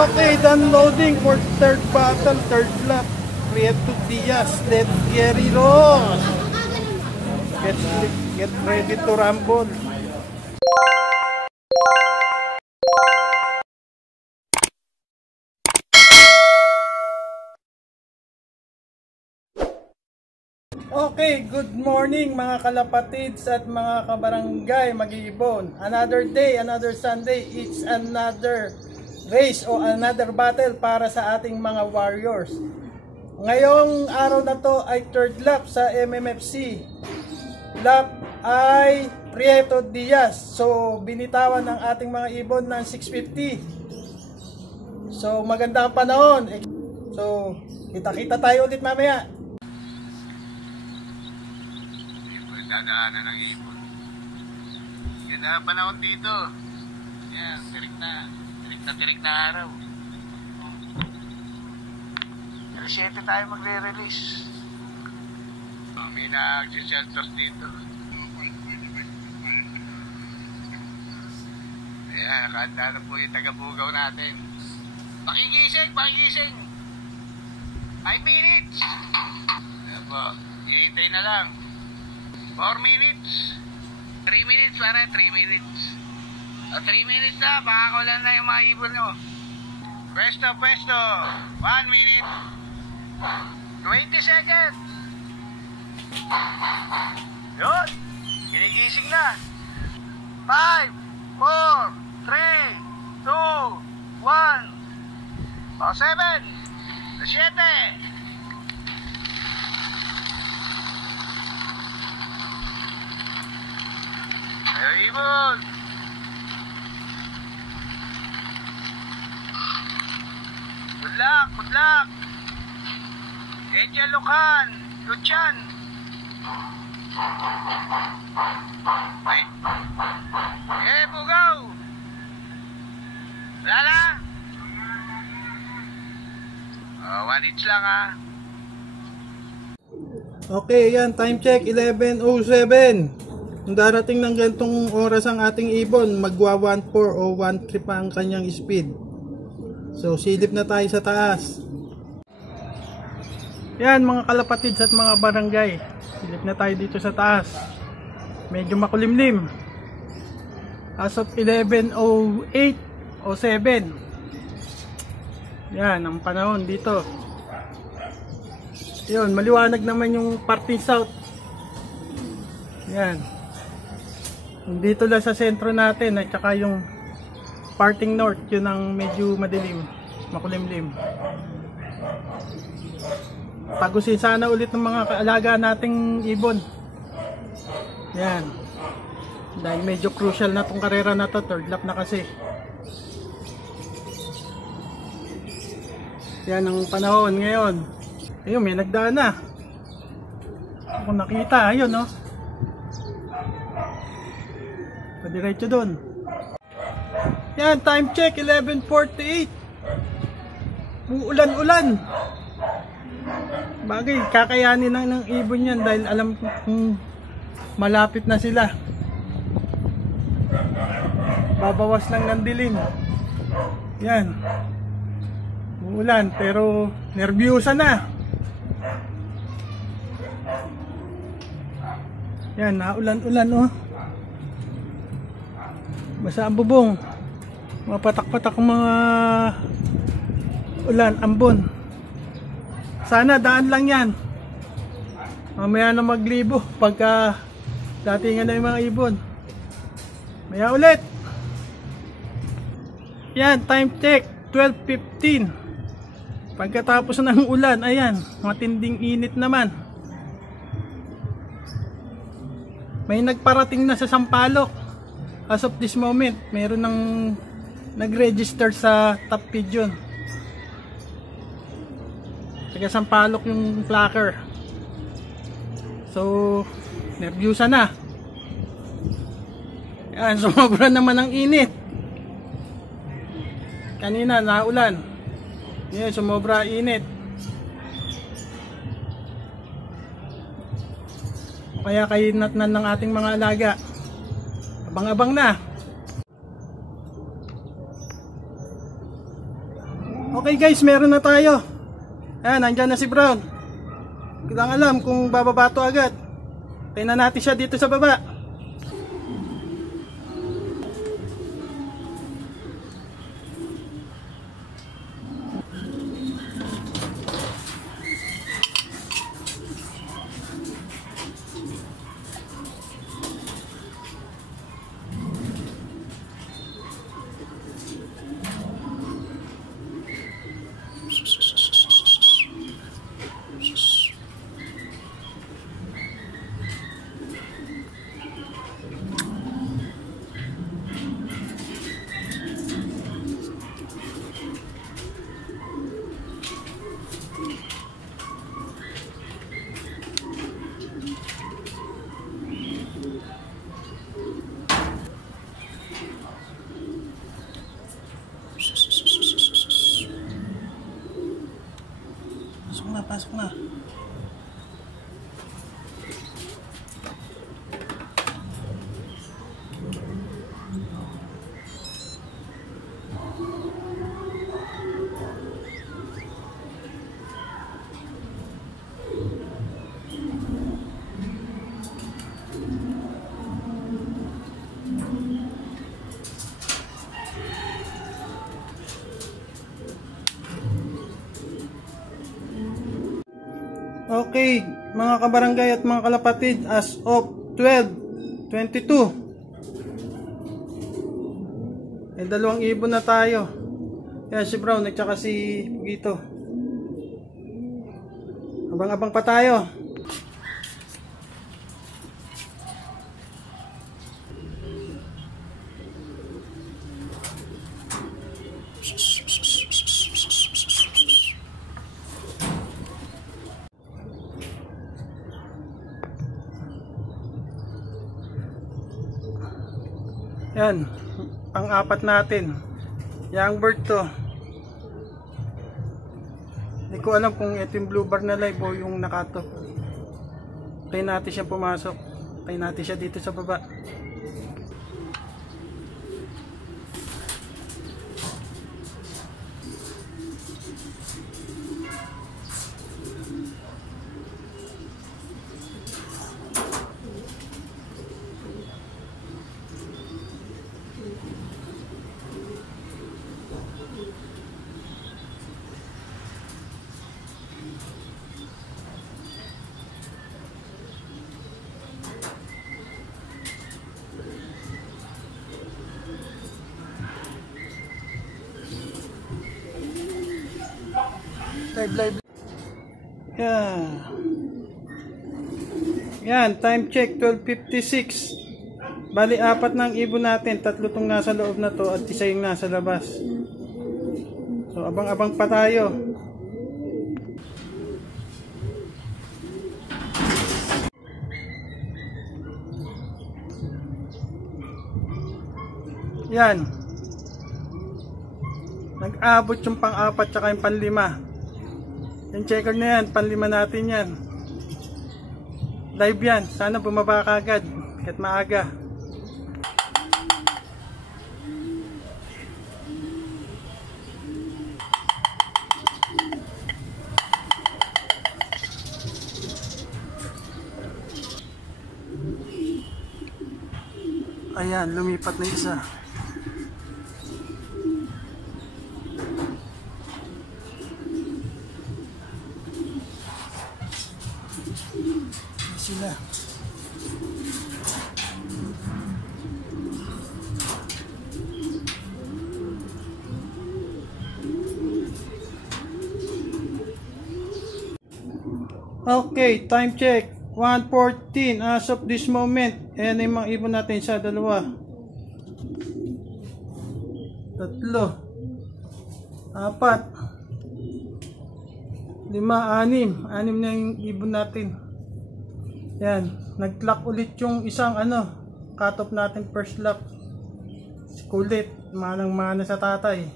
Okay, downloading for third battle, third lap. Prieto Diaz, Dead Guerreros. Get ready to rumble. Okay, good morning mga kalapatids at mga kabarangay mag-iibon. Another day, another Sunday, it's another race o another battle para sa ating mga warriors. Ngayong araw na to ay third lap sa MMFC. Lap ay Prieto Diaz. So binitawan ng ating mga ibon ng 650. So maganda ang panahon. So kita-kita tayo ulit mamaya. Dadaanan ng ibon. Ganda ang panahon dito. Yan, tirik na araw. Alas 7 tayo magre-release. May nag-shelters dito. Ayan, nakahanda na po yung taga-bugaw natin. Pakigising! 5 minutes! Ayan po, hihintay na lang. 4 minutes. 3 minutes para 3 minutes. O 3 minutes na, pakakulan na yung mga ibon nyo. Pwesto. 1 minute. 20 seconds. Yun. Ginigising na. 5, 4, 3, 2, 1. O 7. 7. Ayo ibon. Good luck. Angel Lucan, Luchan. Ay. Bugaw. Wala. 1 inch lang ha. Okay, yan, time check 11:07. Kung darating ng ganitong oras ang ating ibon, magwa 1.4 o 1.3 pa ang kanyang speed. So silip na tayo sa taas. Yan mga kalapatids at mga barangay, silip na tayo dito sa taas. Medyo makulimlim. As of 11:08 o 7. Yan ang panahon dito. Yun, maliwanag naman yung parting south. Yan. Dito lang sa sentro natin at saka yung parting north, yun ang medyo madilim, makulimlim. Pagusin sana ulit ng mga kaalaga nating ibon. Yan. Dahil medyo crucial na tong karera na to, third lap na kasi. Yan ang panahon ngayon. Ayun, may nagdaan na. Kung nakita, ayun no. Diretso doon. Yan, time check 11:48. Uulan-ulan. Bagay, kakayanin ng ibon yan dahil alam kung malapit na sila. Babawas lang ng dilim. Yan. Uulan pero nervyusa na. Yan, naulan-ulan oh. Basa ang bubong. Mga patak-patak mga ulan, ambon. Sana daan lang yan. Mamaya na maglibo pagka datingan na yung mga ibon. Maya ulit. Yan, time check 12:15. Pagkatapos ng ulan, ayan, matinding init naman. May nagparating na sa Sampaloc. As of this moment, mayroon ng nag-register sa Top Pigeon. Taga Sampaloc yung placker. So, nervyusa na. Yan, sumobra naman ang init. Kanina, naulan. Yan, sumobra init. Kaya kainatnan ng ating mga alaga. Abang-abang na. Okay guys, meron na tayo. Ayan, nandyan na si Brown. Hindi lang alam kung bababa to agad. Tingnan natin siya dito sa baba. Pasok na. Okay, mga kabarangay at mga kalapatid, as of 12:22, may dalawang ibon na tayo. Yan si Brown at saka si Pugito. Abang-abang pa tayo. Yan, pang-apat natin. Young bird to. Hindi ko alam kung ito yung blue bar na live o yung nakato. Tayo natin siya pumasok. Tayo natin siya dito sa baba. Live. Yan, time check 12:56. Bali apat ng ibon natin, tatlo tong nasa loob na to at isa yung nasa labas. So abang-abang pa tayo. Yan. Nag-abot yung pang-apat tsaka yung pang-lima. Yung checker na yan, pang-lima natin yan. Live yan, sana bumaba ka agad kahit maaga. Ayan, lumipat na isa. Sila. Okay, time check 1:14 as of this moment. Ayan yung mga ibon natin sa dalawa, tatlo, apat, lima, anim na yung ibon natin. Yan, nag-lock ulit yung isang cut off natin first lock. Kulit, manang-mana sa tatay.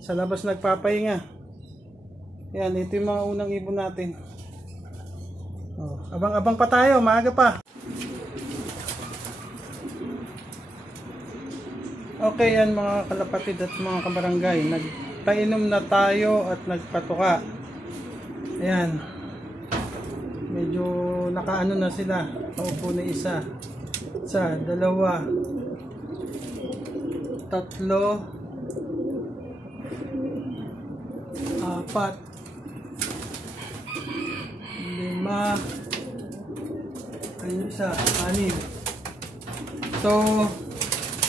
Sa labas nagpapahinga. Yan, ito yung mga unang ibon natin. Oh, abang-abang pa tayo, maaga pa. Okay yan mga kalapatid at mga kabarangay, nagpainom na tayo at nagpatuka. Ayan. Medyo nakaano na sila. Naupo na isa. Isa, dalawa. Tatlo. Apat. Lima. Ayun isa. Anim. So,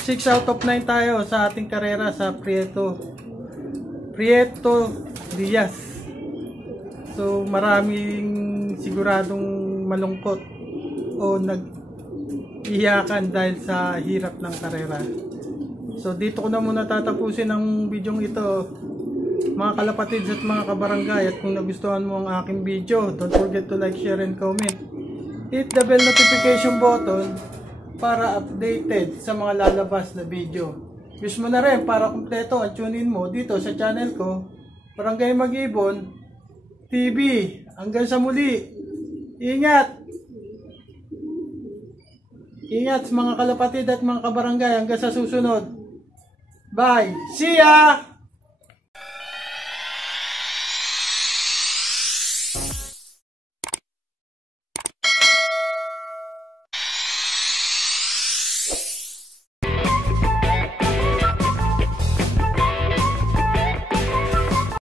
6 out of 9 tayo sa ating karera sa Prieto Diaz. So maraming siguradong malungkot o nag-iyakan dahil sa hirap ng karera. So dito ko na muna tatapusin ang video ito, mga kalapatids at mga kabarangay. At kung nagustuhan mo ang aking video, don't forget to like, share and comment. Hit the bell notification button para updated sa mga lalabas na video. Use mo na rin para kumpleto at tune in mo dito sa channel ko, Barangay Mag-ibon TV. Hanggang sa muli, ingat! Ingat mga kalapatid at mga kabarangay, hanggang sa susunod. Bye! See ya!